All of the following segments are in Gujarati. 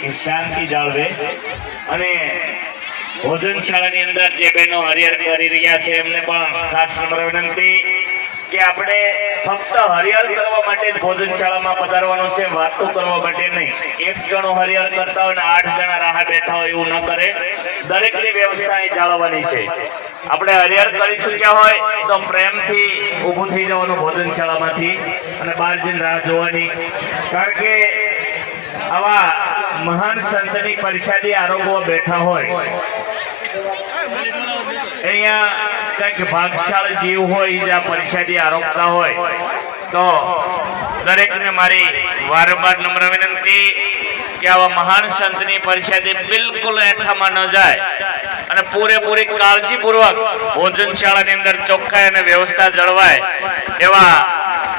કે શાંતિ જાળવે અને ભોજનશાળાની અંદર જે બહેનો હરિહર કરી રહ્યા છે એમને પણ ખાસ નમ્ર વિનંતી કે આપણે ફક્ત હરિહર કરવા માટે ભોજનશાળામાં પધારવાનું છે, વાતો કરવા માટે નહીં। એક જણો હરિહર કરતા હોય ને 8 જણા રાહ બેઠા હોય એવું ન કરે, દરેકની વ્યવસ્થા એ જાળવવાની છે। આપણે હરિહર કરી ચૂક્યા હોય તો પ્રેમથી ઊભું થઈ જવાનું ભોજનશાળામાંથી અને બહાર જઈને રાહ જોવાની, કારણ કે આવા મહાન સંતની પરિષદી આરોગવા બેઠા હોય અહીંયા કંઈક ભાગશાળી જીવ હોય જે આ પરિષદી આરોગતા હોય તો દરેકને મારી વારંવાર નમ્ર વિનંતી કે આવા મહાન સંતની પરિષદી બિલકુલ એઠામાં ન જાય અને પૂરેપૂરી કાળજીપૂર્વક ભોજનશાળાની અંદર ચોખ્ખાઈ અને વ્યવસ્થા જળવાય એવા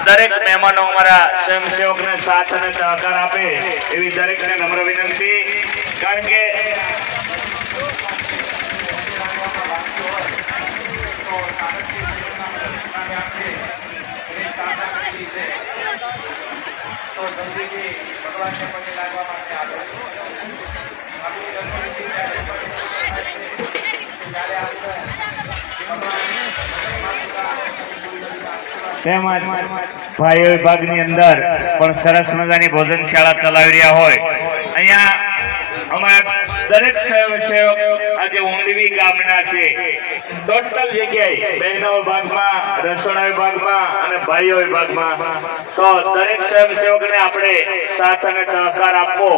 દરેક મહેમાનો અમારા સ્વયંસેવકને સાથ અને સહકાર આપે એવી દરેકને નમ્ર વિનંતી, કારણ કે તેમજ ભાઈઓ વિભાગની અંદર પણ સરસ મજાની ભોજનશાળા ચલાવી રહ્યા હોય। અહીંયા અમારા દરેક સ્વયંસેવક આજે ઊંડવી ગામના છે, ટોટલ જગ્યાએ બહેનો વિભાગમાં, રસોડા વિભાગમાં અને ભાઈઓ વિભાગમાં, તો દરેક સ્વયંસેવકને આપણે સાથ અને સહકાર આપવો,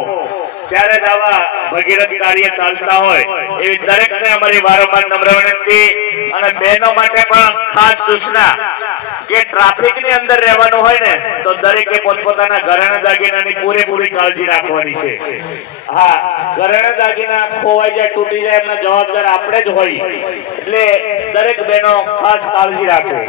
ત્યારે જ આવા ભગીરથ કાર્ય ચાલતા હોય એવી દરેકને અમારી વારંવાર નમ્ર વિનંતી। અને બહેનો માટે પણ ખાસ સૂચના કે ટ્રાફિકની અંદર રહેવાનું હોય ને તો દરેકે પોતપોતાના ઘરેણા દાગીનાની પૂરેપૂરી કાળજી રાખવાની છે। હા, ઘરેણા દાગીના ખોવાઈ જાય, તૂટી જાય એમના જવાબદાર આપણે જ હોય, એટલે દરેક બહેનો ખાસ કાળજી રાખે।